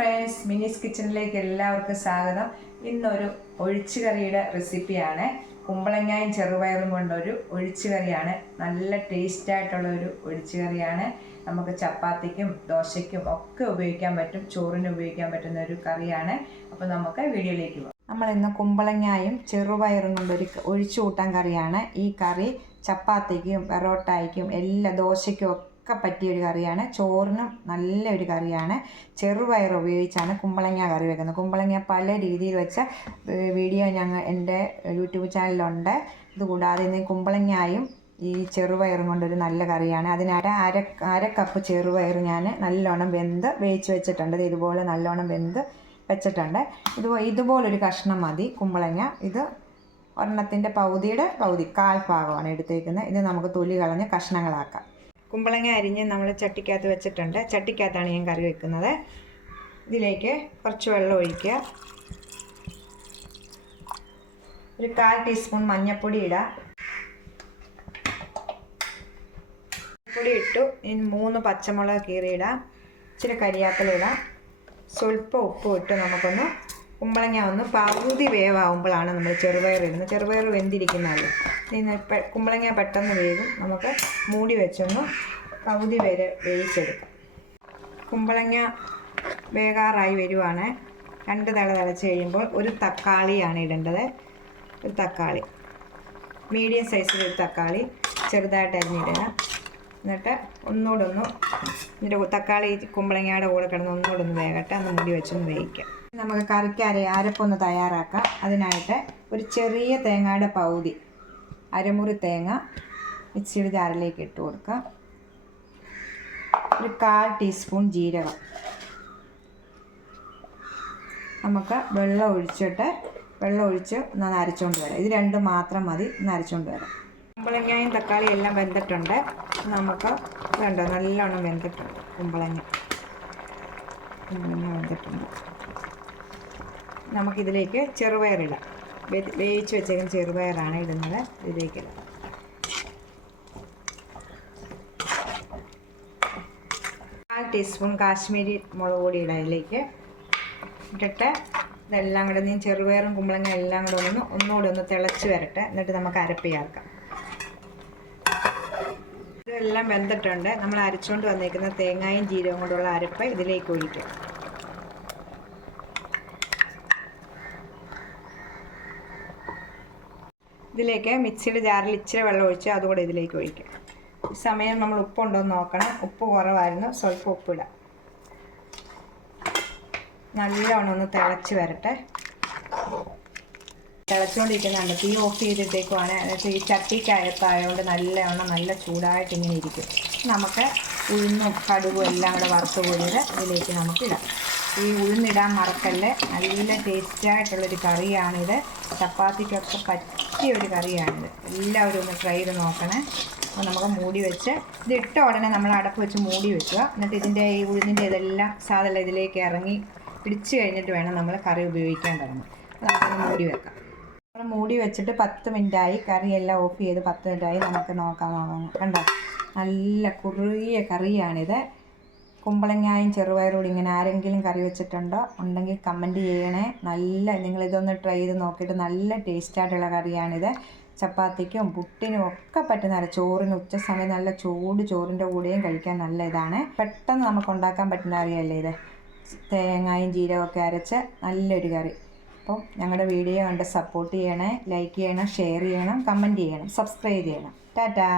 Friends, മിനീസ് കിച്ചണിലേക്ക് എല്ലാവർക്കും സ്വാഗതം. ഇന്നൊരു ഒഴിച്ചുകറിയുടെ റെസിപ്പിയാണ്. കുമ്പളങ്ങയും ചെറുപയറും കൊണ്ടൊരു ഒഴിച്ചുകറിയാണ്. നല്ല ടേസ്റ്റായിട്ടുള്ള ഒരു ഒഴിച്ചുകറിയാണ്. നമുക്ക് ചപ്പാത്തിക്കും ദോശയ്ക്കും ഒക്കെ ഉപയോഗിക്കാൻ പറ്റും, ചോറിന് ഉപയോഗിക്കാൻ പറ്റുന്ന ഒരു കറിയാണ്. അപ്പോൾ നമുക്ക് വീഡിയോയിലേക്ക് പോകാം. നമ്മളിന്ന് കുമ്പളങ്ങയും ചെറുപയറും കൊണ്ടൊരു ഒഴിച്ചു കൂട്ടാൻ കറിയാണ്. ഈ കറി ചപ്പാത്തിക്കും പെറോട്ടായ്ക്കും എല്ലാ ദോശയ്ക്കും ഒക്കെ പറ്റിയൊരു കറിയാണ്. ചോറിനും നല്ലൊരു കറിയാണ്. ചെറുപയർ ഉപയോഗിച്ചാണ് കുമ്പളങ്ങ കറി വെക്കുന്നത്. കുമ്പളങ്ങ പല രീതിയിൽ വെച്ച വീഡിയോ എൻ്റെ യൂട്യൂബ് ചാനലിലുണ്ട്. ഇതുകൂടാതെ ഇന്ന് കുമ്പളങ്ങയും ഈ ചെറുപയറും കൊണ്ടൊരു നല്ല കറിയാണ്. അതിനായിട്ട് അര കപ്പ് ചെറുപയർ ഞാൻ നല്ലോണം വേവിച്ച് വെച്ചിട്ടുണ്ട്. ഇതുപോലെ നല്ലോണം വെച്ചിട്ടുണ്ട്. ഇതുപോലൊരു കഷ്ണം മതി കുമ്പളങ്ങ. ഇത് ഒരെണ്ണത്തിൻ്റെ പകുതി കാൽ ഭാഗമാണ് എടുത്തേക്കുന്നത്. ഇത് നമുക്ക് തൊലി കളഞ്ഞ് കഷ്ണങ്ങളാക്കാം. കുമ്പളങ്ങ അരിഞ്ഞ് നമ്മൾ ചട്ടിക്കകത്ത് വെച്ചിട്ടുണ്ട്. ചട്ടിക്കകത്താണ് ഞാൻ കറി വെക്കുന്നത്. ഇതിലേക്ക് കുറച്ച് വെള്ളം ഒഴിക്കുക. ഒരു 1/4 ടീസ്പൂൺ മഞ്ഞൾപ്പൊടി ഇടാം. പൊടി ഇട്ടു. ഇനി 3 പച്ചമുളക് കീറിയിടാം. ഇച്ചിരി കരിയാപ്പില ഇടാം. സ്വല്പം ഉപ്പും ഇട്ട് നമുക്കൊന്ന് കുമ്പളങ്ങ ഒന്ന് പകുതി വേവാകുമ്പോഴാണ് നമ്മൾ ചെറുപയർ ഇടുന്നത്. ചെറുപയർ വെന്തിരിക്കുന്നതല്ലേ. കുമ്പളങ്ങ പെട്ടെന്ന് വേകും. നമുക്ക് മൂടി വെച്ചൊന്ന് പകുതി വരെ വേവിച്ചെടുക്കാം. കുമ്പളങ്ങ വേകാറായി വരുവാണ്. 2 തള തിളച്ച് കഴിയുമ്പോൾ ഒരു തക്കാളിയാണ് ഇടേണ്ടത്. ഒരു തക്കാളി, മീഡിയം സൈസിലൊരു തക്കാളി ചെറുതായിട്ട് അരിഞ്ഞിടുക. എന്നിട്ട് എന്നിട്ട് തക്കാളി കുമ്പളങ്ങയുടെ കൂടെ കിടന്ന് ഒന്നുകൂടെ വേകട്ടെ. അന്ന് മൂടി വെച്ചൊന്ന് വേവിക്കാം. നമുക്ക് കറിക്ക് അരപ്പൊന്ന് തയ്യാറാക്കാം. അതിനായിട്ട് ഒരു ചെറിയ തേങ്ങയുടെ പകുതി, അരമുറി തേങ്ങ മിക്സിയുടെ ജാറിലേക്ക് ഇട്ട് കൊടുക്കാം. ഒരു 1/4 ടീസ്പൂൺ ജീരകം. നമുക്ക് വെള്ളം ഒഴിച്ച് ഒന്ന് അരച്ചുകൊണ്ട് വരാം. ഇത് രണ്ടും മാത്രം മതി. ഒന്ന് അരച്ചുകൊണ്ട് വരാം. കുമ്പളങ്ങയും തക്കാളിയും എല്ലാം വെന്തിട്ടുണ്ട്. നമുക്ക് വേണ്ട നല്ലോണം വെന്തിട്ടുണ്ട്. കുമ്പളങ്ങ വെന്തിട്ടുണ്ട്. നമുക്കിതിലേക്ക് ചെറുപയറിടാം. വേവിച്ച് വെച്ചേക്കുന്ന ചെറുപയറാണ് ഇടുന്നത്. ഇതിലേക്കിടാം. ടീസ്പൂൺ കാശ്മീരി മുളക് പൊടി ഇടാം. ഇതിലേക്ക് ഇട്ടിട്ട് ഇതെല്ലാം കൂടെ ചെറുപയറും കുമ്പളങ്ങ എല്ലാം കൂടെ ഒന്നുകൂടെ ഒന്ന് തിളച്ച് വരട്ടെ. എന്നിട്ട് നമുക്ക് അരപ്പ് ചേർക്കാം. ഇതെല്ലാം വെന്തിട്ടുണ്ട്. നമ്മൾ അരച്ചുകൊണ്ട് വന്നേക്കുന്ന തേങ്ങയും ജീരകവും കൊണ്ടുള്ള അരപ്പ് ഇതിലേക്ക് ഒഴിക്കാം. ഇതിലേക്ക് മിക്സിയുടെ ജാറിൽ ഇച്ചിരി വെള്ളം ഒഴിച്ച് അതുകൂടെ ഇതിലേക്ക് ഒഴിക്കാം. ഈ സമയം നമ്മൾ ഉപ്പുണ്ടോ എന്ന് നോക്കണം. ഉപ്പ് കുറവായിരുന്നു, സ്വല്പം ഉപ്പിടാം. നല്ലോണം ഒന്ന് തിളച്ച് വരട്ടെ. തിളച്ചുകൊണ്ടിരിക്കുന്നുണ്ട്. തീ ഓഫ് ചെയ്തിട്ടേക്കുവാണ്. എന്നിട്ട് ഈ ചട്ടിക്കകത്തായതുകൊണ്ട് നല്ല ചൂടായിട്ട് ഇങ്ങനെ ഇരിക്കും. നമുക്ക് ഉഴുന്നും കടുകും എല്ലാം കൂടെ വറുത്ത് കോരിയത് ഇതിലേക്ക് നമുക്ക് ഇടാം. ഈ ഉഴുന്നിടാൻ മറക്കല്ലേ. നല്ല ടേസ്റ്റായിട്ടുള്ളൊരു കറിയാണിത്. ചപ്പാത്തിക്കൊക്കെ പറ്റിയ ഒരു കറിയാണിത്. എല്ലാവരും ഒന്ന് ട്രൈ ചെയ്ത് നോക്കണേ. അപ്പോൾ നമുക്ക് മൂടി വെച്ച് ഇതിട്ട ഉടനെ നമ്മൾ അടപ്പ് വെച്ച് മൂടി വെക്കുക. എന്നിട്ട് ഈ ഉഴുന്നിൻ്റെ ഇതെല്ലാം സാധനം ഇതിലേക്ക് ഇറങ്ങി പിടിച്ച് കഴിഞ്ഞിട്ട് വേണം നമ്മൾ കറി ഉപയോഗിക്കാൻ തുടങ്ങും. നമുക്കൊന്ന് മൂടി വെക്കാം. നമ്മൾ മൂടി വെച്ചിട്ട് 10 മിനിറ്റായി. കറിയെല്ലാം ഓഫ് ചെയ്ത് 10 മിനിറ്റായി. നമുക്ക് നോക്കാം. കണ്ടോ, നല്ല കുറുകിയ കറിയാണിത്. കുമ്പളങ്ങയും ചെറുപയറൂടി ഇങ്ങനെ ആരെങ്കിലും കറി വെച്ചിട്ടുണ്ടോ ഉണ്ടെങ്കിൽ കമൻറ്റ് ചെയ്യണേ. നിങ്ങളിതൊന്ന് ട്രൈ ചെയ്ത് നോക്കിയിട്ട് നല്ല ടേസ്റ്റായിട്ടുള്ള കറിയാണിത്. ചപ്പാത്തിക്കും പുട്ടിനും ഒക്കെ പറ്റുന്ന ചോറിന് ഉച്ച സമയം നല്ല ചൂട് ചോറിൻ്റെ കൂടെയും കഴിക്കാൻ നല്ല ഇതാണ്. പെട്ടെന്ന് നമുക്ക് ഉണ്ടാക്കാൻ പറ്റുന്ന കറിയല്ലേ ഇത്. തേങ്ങയും ജീരകമൊക്കെ അരച്ച് നല്ലൊരു കറി. അപ്പം ഞങ്ങളുടെ വീഡിയോ കണ്ട് സപ്പോർട്ട് ചെയ്യണേ. ലൈക്ക് ചെയ്യണം, ഷെയർ ചെയ്യണം, കമൻറ്റ് ചെയ്യണം, സബ്സ്ക്രൈബ് ചെയ്യണം. ടാറ്റാ.